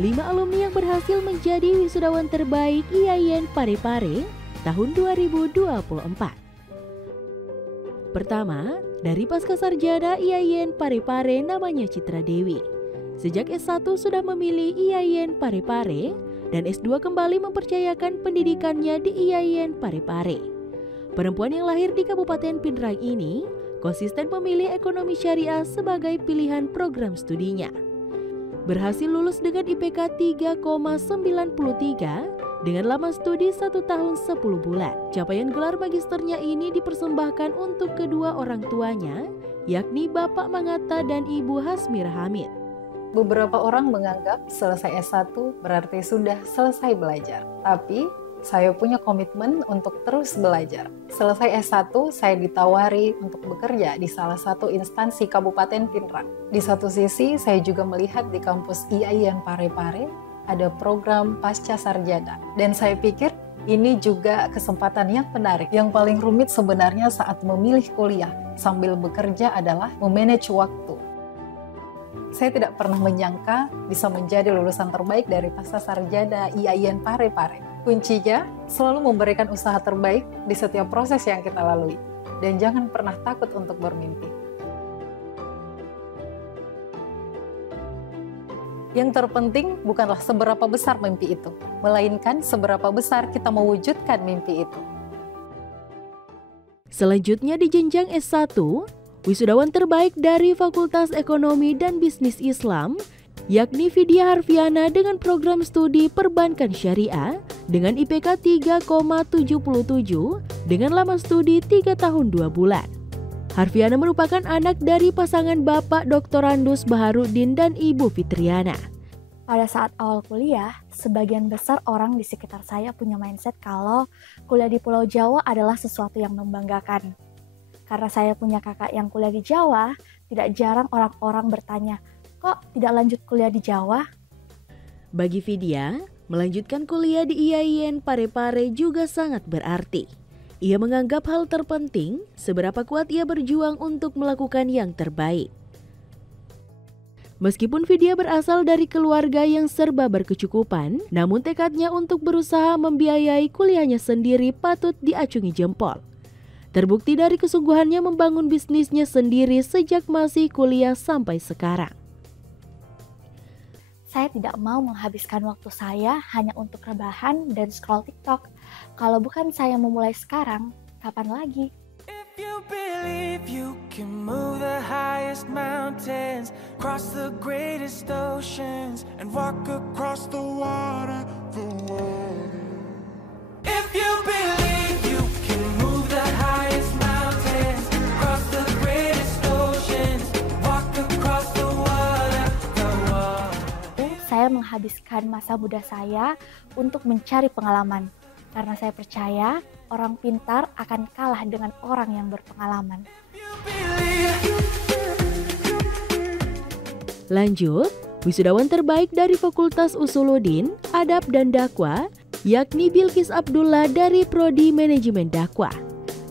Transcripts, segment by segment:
5 alumni yang berhasil menjadi wisudawan terbaik IAIN Parepare tahun 2024. Pertama, dari Pascasarjana IAIN Parepare namanya Citra Dewi. Sejak S1 sudah memilih IAIN Parepare dan S2 kembali mempercayakan pendidikannya di IAIN Parepare. Perempuan yang lahir di Kabupaten Pindrang ini konsisten memilih ekonomi syariah sebagai pilihan program studinya. Berhasil lulus dengan IPK 3,93 dengan lama studi 1 tahun 10 bulan. Capaian gelar magisternya ini dipersembahkan untuk kedua orang tuanya, yakni Bapak Mangatta dan Ibu Hasmira Hamid. Beberapa orang menganggap selesai S1 berarti sudah selesai belajar. Tapi saya punya komitmen untuk terus belajar. Selesai S1, saya ditawari untuk bekerja di salah satu instansi Kabupaten Pindrang. Di satu sisi, saya juga melihat di kampus IAIN Parepare ada program pasca sarjana. Dan saya pikir ini juga kesempatan yang menarik. Yang paling rumit sebenarnya saat memilih kuliah sambil bekerja adalah memanage waktu. Saya tidak pernah menyangka bisa menjadi lulusan terbaik dari pasca sarjana IAIN Parepare. Kuncinya selalu memberikan usaha terbaik di setiap proses yang kita lalui. Dan jangan pernah takut untuk bermimpi. Yang terpenting bukanlah seberapa besar mimpi itu, melainkan seberapa besar kita mewujudkan mimpi itu. Selanjutnya di jenjang S1, wisudawan terbaik dari Fakultas Ekonomi dan Bisnis Islam, yakni Vidya Harfiana dengan program studi Perbankan Syariah dengan IPK 3,77 dengan lama studi 3 tahun 2 bulan. Harfiana merupakan anak dari pasangan Bapak Dr. Randus Baharudin dan Ibu Fitriana. Pada saat awal kuliah, sebagian besar orang di sekitar saya punya mindset kalau kuliah di Pulau Jawa adalah sesuatu yang membanggakan. Karena saya punya kakak yang kuliah di Jawa, tidak jarang orang-orang bertanya, kok tidak lanjut kuliah di Jawa? Bagi Vidya, melanjutkan kuliah di IAIN Parepare juga sangat berarti. Ia menganggap hal terpenting seberapa kuat ia berjuang untuk melakukan yang terbaik. Meskipun Vidya berasal dari keluarga yang serba berkecukupan, namun tekadnya untuk berusaha membiayai kuliahnya sendiri patut diacungi jempol. Terbukti dari kesungguhannya membangun bisnisnya sendiri sejak masih kuliah sampai sekarang. Saya tidak mau menghabiskan waktu saya hanya untuk rebahan dan scroll TikTok. Kalau bukan saya memulai sekarang, kapan lagi? If you believe you can move the highest mountains, cross the greatest oceans, and walk across the water, the world. If you believe you can move the highest mountains, cross the greatest oceans, walk across the water, the world. Saya menghabiskan masa muda saya untuk mencari pengalaman. Karena saya percaya orang pintar akan kalah dengan orang yang berpengalaman. Lanjut, wisudawan terbaik dari Fakultas Usuluddin, Adab dan Dakwah, yakni Bilqis Abdullah dari Prodi Manajemen Dakwah.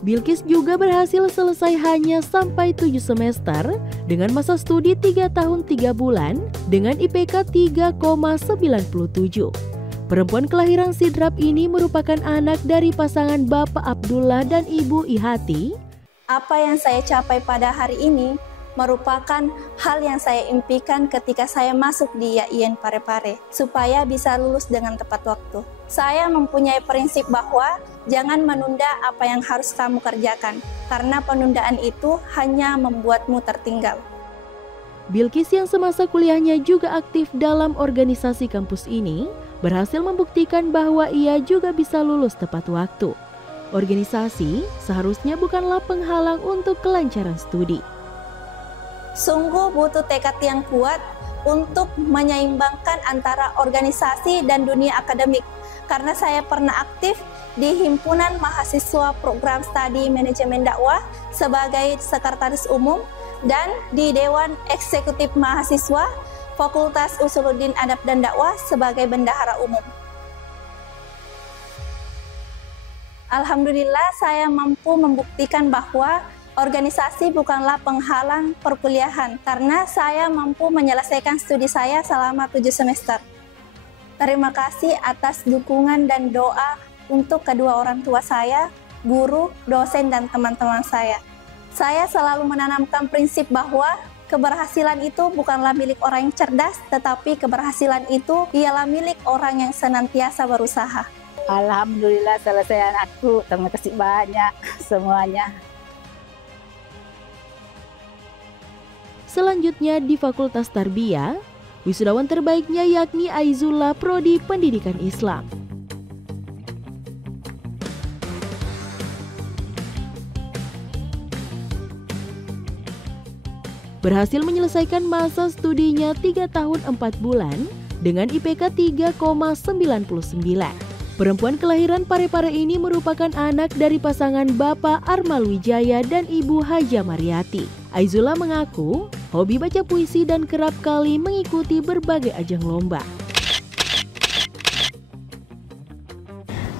Bilqis juga berhasil selesai hanya sampai 7 semester dengan masa studi 3 tahun 3 bulan dengan IPK 3,97. Perempuan kelahiran Sidrap ini merupakan anak dari pasangan Bapak Abdullah dan Ibu Ihati. Apa yang saya capai pada hari ini merupakan hal yang saya impikan ketika saya masuk di IAIN Parepare, supaya bisa lulus dengan tepat waktu. Saya mempunyai prinsip bahwa jangan menunda apa yang harus kamu kerjakan, karena penundaan itu hanya membuatmu tertinggal. Bilqis yang semasa kuliahnya juga aktif dalam organisasi kampus ini, berhasil membuktikan bahwa ia juga bisa lulus tepat waktu. Organisasi seharusnya bukanlah penghalang untuk kelancaran studi. Sungguh butuh tekad yang kuat untuk menyeimbangkan antara organisasi dan dunia akademik. Karena saya pernah aktif di Himpunan Mahasiswa Program Studi Manajemen Dakwah sebagai Sekretaris Umum dan di Dewan Eksekutif Mahasiswa Fakultas Usuluddin Adab dan Dakwah sebagai Bendahara Umum. Alhamdulillah saya mampu membuktikan bahwa organisasi bukanlah penghalang perkuliahan karena saya mampu menyelesaikan studi saya selama 7 semester. Terima kasih atas dukungan dan doa untuk kedua orang tua saya, guru, dosen, dan teman-teman saya. Saya selalu menanamkan prinsip bahwa keberhasilan itu bukanlah milik orang yang cerdas, tetapi keberhasilan itu ialah milik orang yang senantiasa berusaha. Alhamdulillah selesai anakku, terima kasih banyak semuanya. Selanjutnya di Fakultas Tarbiyah, wisudawan terbaiknya yakni Aizullah Prodi Pendidikan Islam. Berhasil menyelesaikan masa studinya 3 tahun 4 bulan dengan IPK 3,99. Perempuan kelahiran Parepare ini merupakan anak dari pasangan Bapak Armal Wijaya dan Ibu Haja Mariati. Aizullah mengaku hobi baca puisi dan kerap kali mengikuti berbagai ajang lomba.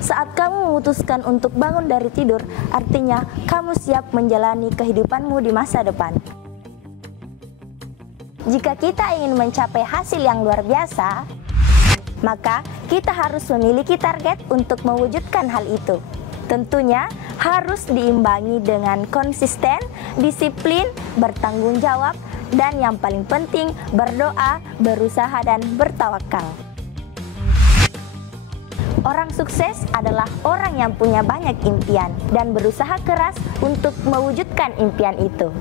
Saat kamu memutuskan untuk bangun dari tidur, artinya kamu siap menjalani kehidupanmu di masa depan. Jika kita ingin mencapai hasil yang luar biasa, maka kita harus memiliki target untuk mewujudkan hal itu. Tentunya harus diimbangi dengan konsisten, disiplin, bertanggung jawab, dan yang paling penting berdoa, berusaha, dan bertawakal. Orang sukses adalah orang yang punya banyak impian dan berusaha keras untuk mewujudkan impian itu.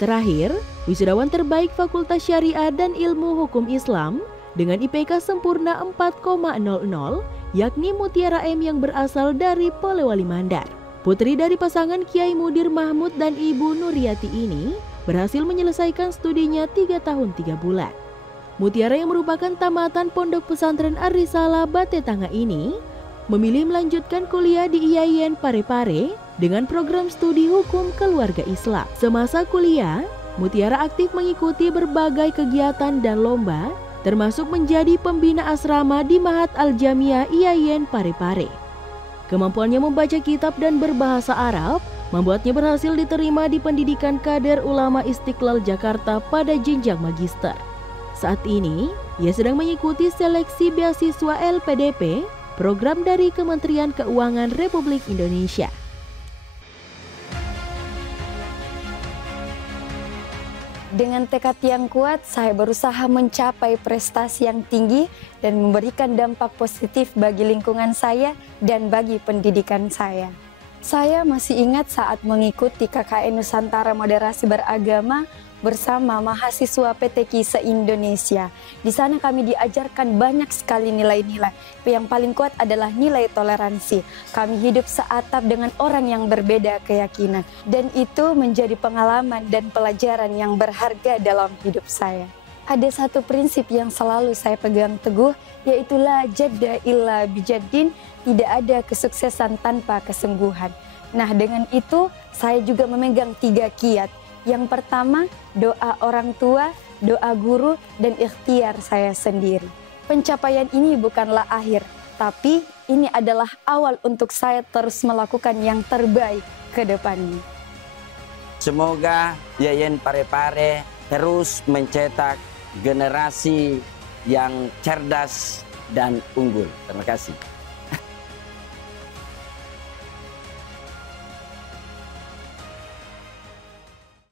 Terakhir, wisudawan terbaik Fakultas Syariah dan Ilmu Hukum Islam dengan IPK sempurna 4,00 yakni Mutiara M yang berasal dari Polewali Mandar. Putri dari pasangan Kiai Mudir Mahmud dan Ibu Nuriyati ini berhasil menyelesaikan studinya 3 tahun 3 bulan. Mutiara yang merupakan tamatan Pondok Pesantren Ar-Risalah Bate Tanga ini memilih melanjutkan kuliah di IAIN Parepare dengan program studi hukum keluarga Islam. Semasa kuliah, Mutiara aktif mengikuti berbagai kegiatan dan lomba, termasuk menjadi pembina asrama di Mahat Al-Jamiah IAIN Parepare. Kemampuannya membaca kitab dan berbahasa Arab membuatnya berhasil diterima di Pendidikan Kader Ulama Istiqlal Jakarta pada jenjang magister. Saat ini, ia sedang mengikuti seleksi beasiswa LPDP, program dari Kementerian Keuangan Republik Indonesia. Dengan tekad yang kuat, saya berusaha mencapai prestasi yang tinggi dan memberikan dampak positif bagi lingkungan saya dan bagi pendidikan saya. Saya masih ingat saat mengikuti KKN Nusantara Moderasi Beragama bersama mahasiswa PTQ se-Indonesia. Di sana kami diajarkan banyak sekali nilai-nilai. Yang paling kuat adalah nilai toleransi. Kami hidup seatap dengan orang yang berbeda keyakinan. Dan itu menjadi pengalaman dan pelajaran yang berharga dalam hidup saya. Ada satu prinsip yang selalu saya pegang teguh, yaitu la jadda illa bijaddin, tidak ada kesuksesan tanpa kesungguhan. Nah, dengan itu saya juga memegang 3 kiat. Yang pertama, doa orang tua, doa guru, dan ikhtiar saya sendiri. Pencapaian ini bukanlah akhir, tapi ini adalah awal untuk saya terus melakukan yang terbaik ke depannya. Semoga IAIN Parepare terus mencetak generasi yang cerdas dan unggul. Terima kasih.